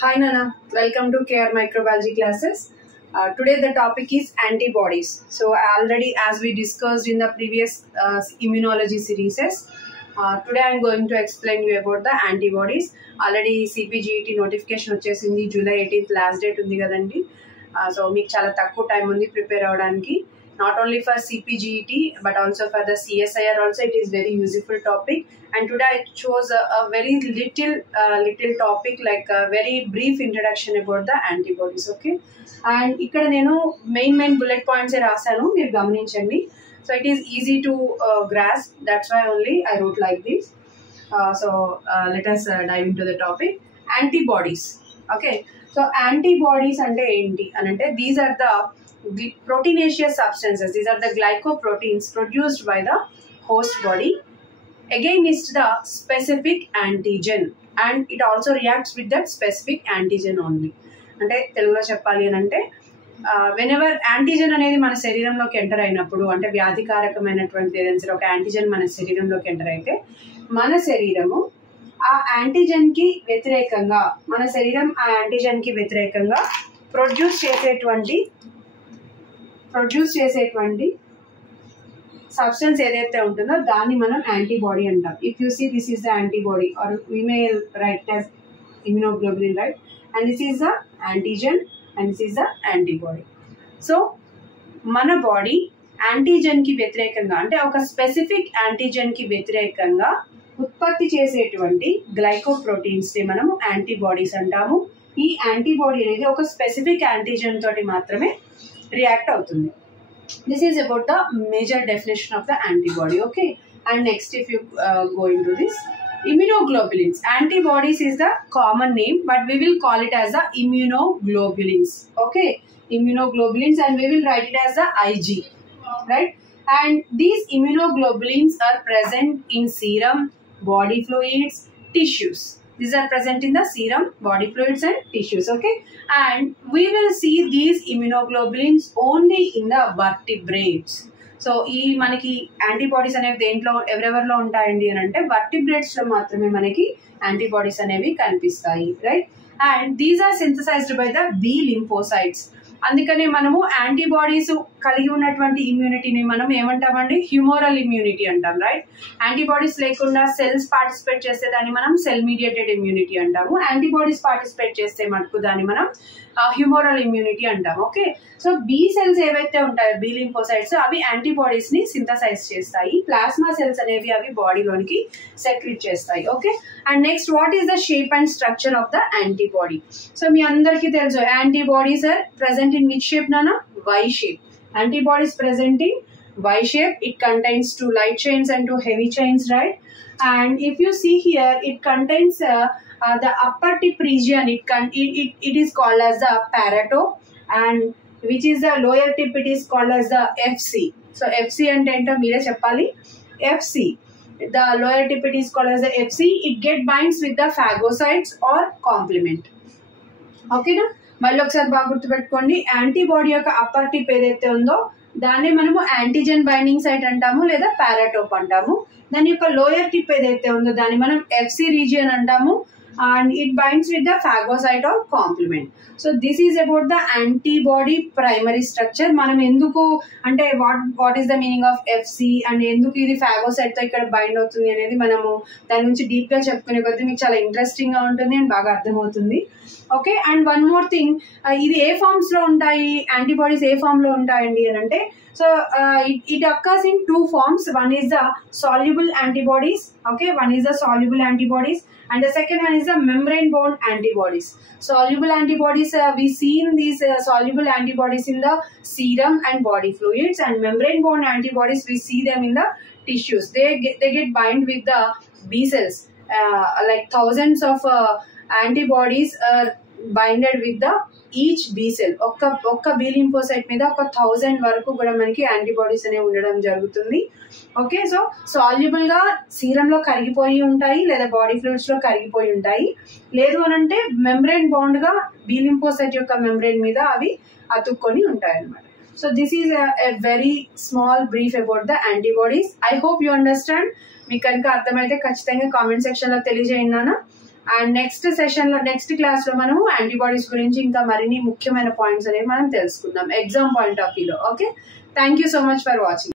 Hi Nana, welcome to KR Microbiology classes. Today the topic is antibodies. So already as we discussed in the previous immunology series, today I am going to explain you about the antibodies. Already CPGET notification వచ్చేసింది July 18th last date ఉంది కదండి. So మీకు చాలా తక్కువ time ఉంది prepare అవడానికి. Not only for CPGET but also for the CSIR also it is very useful topic. And today I chose a very little topic, like a very brief introduction about the antibodies. Okay, and ఇక్కడ నేను main bullet points రాసాను, మీరు గమనించండి. So it is easy to grasp, that's why only I wrote like this. Let us dive into the topic. Antibodies. Okay, so antibodies అంటే ఏంటి అని అంటే these are the proteinaceous substances. These are the glycoproteins produced by the host body against the specific antigen, and it also reacts with that specific antigen only. అంటే తెలుగులో చెప్పాలి అని అంటే whenever antigen అనేది మన శరీరంలోకి ఎంటర్ అయినప్పుడు, అంటే వ్యాధికారకమైనటువంటి ఏదైనా ఒక యాంటీజెన్ మన శరీరంలోకి ఎంటర్ అయితే మన శరీరము ఆ యాంటీజెన్కి వ్యతిరేకంగా, మన శరీరం ఆ యాంటీజెన్కి వ్యతిరేకంగా ప్రొడ్యూస్ చేసేటువంటి సబ్స్టెన్స్ ఏదైతే ఉంటుందో దాన్ని మనం యాంటీబాడీ అంటాం. If you see this is the antibody, or we may write as immunoglobulin, right, and this is the antigen and this is the antibody. So మన బాడీ యాంటీజెన్కి వ్యతిరేకంగా, అంటే ఒక స్పెసిఫిక్ యాంటీజెన్కి వ్యతిరేకంగా ఉత్పత్తి చేసేటువంటి గ్లైకోప్రోటీన్స్ని మనము యాంటీబాడీస్ అంటాము. ఈ యాంటీబాడీ అనేది ఒక స్పెసిఫిక్ యాంటీజెన్ తోటి మాత్రమే రియాక్ట్ అవుతుంది. This is about the major definition of the antibody. Okay, and next if you go into this, immunoglobulins. Antibodies is the common name, but we will call it as the immunoglobulins. Okay, immunoglobulins, and we will write it as the IG, right? And these immunoglobulins are present in serum, body fluids, tissues. These are present in the serum, body fluids and tissues. Okay, and we will see these immunoglobulins only in the vertebrates. So ఈ మనకి antibodies అనేవి దేంట్లో ఎవరెవరిలో ఉంటాయండి అని అంటే vertebrates లో మాత్రమే మనకి యాంటీబాడీస్ అనేవి కనిపిస్తాయి, right? And these are synthesised by the B lymphocytes. అందుకనే మనము యాంటీబాడీస్ కలిగి ఉన్నటువంటి ఇమ్యూనిటీని మనం ఏమంటామండి? హ్యూమోరల్ ఇమ్యూనిటీ అంటాం, రైట్? యాంటీబాడీస్ లేకుండా సెల్స్ పార్టిసిపేట్ చేస్తే దాన్ని మనం సెల్ మీడియేటెడ్ ఇమ్యూనిటీ అంటాము. యాంటీబాడీస్ పార్టిసిపేట్ చేస్తే మటుకు దాన్ని మనం హ్యూమోరల్ ఇమ్యూనిటీ అంటాం. ఓకే, సో బి సెల్స్ ఏవైతే ఉంటాయో బి లింఫోసైట్స్, అవి యాంటీబాడీస్ ని సింథసైజ్ చేస్తాయి. ప్లాస్మా సెల్స్ అనేవి అవి బాడీలోనికి సెక్రెట్ చేస్తాయి. Okay, and next what is the shape and structure of the antibody? So మీ అందరికీ తెలుసు antibodies are present in which shape, Nana? Y shape. Antibodies present in Y shape. It contains two light chains and two heavy chains, right? And if you see here, it contains the upper tip region. It is called as the parato, and which is the lower tip, it is called as the FC. So FC and enter mere cheppali. FC, the lower tip, it is called as the FC. It get binds with the phagocytes or complement. Okay, na? మళ్ళీ ఒకసారి బాగా గుర్తుపెట్టుకోండి, antibody యొక్క upper tip ఏదైతే ఉందో దాన్ని మనము antigen binding site అంటాము లేదా పారాటోప్ అంటాము. దాని యొక్క లోయర్ టిప్ ఏదైతే ఉందో దాన్ని మనం ఎఫ్సి రీజియన్ అంటాము. And it binds with the phagocyte or complement. So this is about the antibody primary structure. మనం ఎందుకు అంటే what is the meaning of FC and ఎందుకు ఇది ఫాగోసైట్ తో ఇక్కడ బైండ్ అవుతుంది అనేది మనము దాని నుంచి డీప్ గా చెప్పుకునే కొద్దీ మీకు చాలా ఇంట్రెస్టింగ్ గా ఉంటుంది అండ్ బాగా అర్థమవుతుంది. Okay, and one more thing, ఇది ఏ ఫార్మ్స్ లో ఉంటాయి, యాంటీబాడీస్ ఏ ఫార్మ్ లో ఉంటాయండి అని అంటే, so it occurs in two forms. One is the soluble antibodies. Okay, one is the soluble antibodies, and the second one is the membrane bound antibodies. Soluble antibodies, we see in these soluble antibodies in the serum and body fluids, and membrane bound antibodies we see them in the tissues. They get bind with the B cells, like thousands of antibodies are binded with the each be cell. ఒక్క be lymphocyte మీద 1000 వరకు కూడా మనకి antibodies అనేవి ఉండడం జరుగుతుంది. Okay, so soluble గా సీరంలో కరిగిపోయి ఉంటాయి లేదా బాడీ ఫ్లూయిడ్స్ లో కరిగిపోయి ఉంటాయి. లేదు అని అంటే మెంబ్రెయిన్ బౌండ్ గా బీ లింఫోసైట్ యొక్క మెంబ్రెయిన్ మీద అవి అతుక్కొని ఉంటాయి అన్నమాట. So this is a very small brief about the antibodies. I hope you understand. మీకు కనుక అర్థమైతే ఖచ్చితంగా కామెంట్ సెక్షన్ లో తెలియజేయండి నాన్న. అండ్ నెక్స్ట్ సెషన్ లో నెక్స్ట్ క్లాస్ లో మనము యాంటీబాడీస్ గురించి ఇంకా మరిన్ని ముఖ్యమైన పాయింట్స్ అనేవి మనం తెలుసుకుందాం ఎగ్జామ్ పాయింట్ ఆఫ్ వ్యూలో. Okay, thank you so much for watching.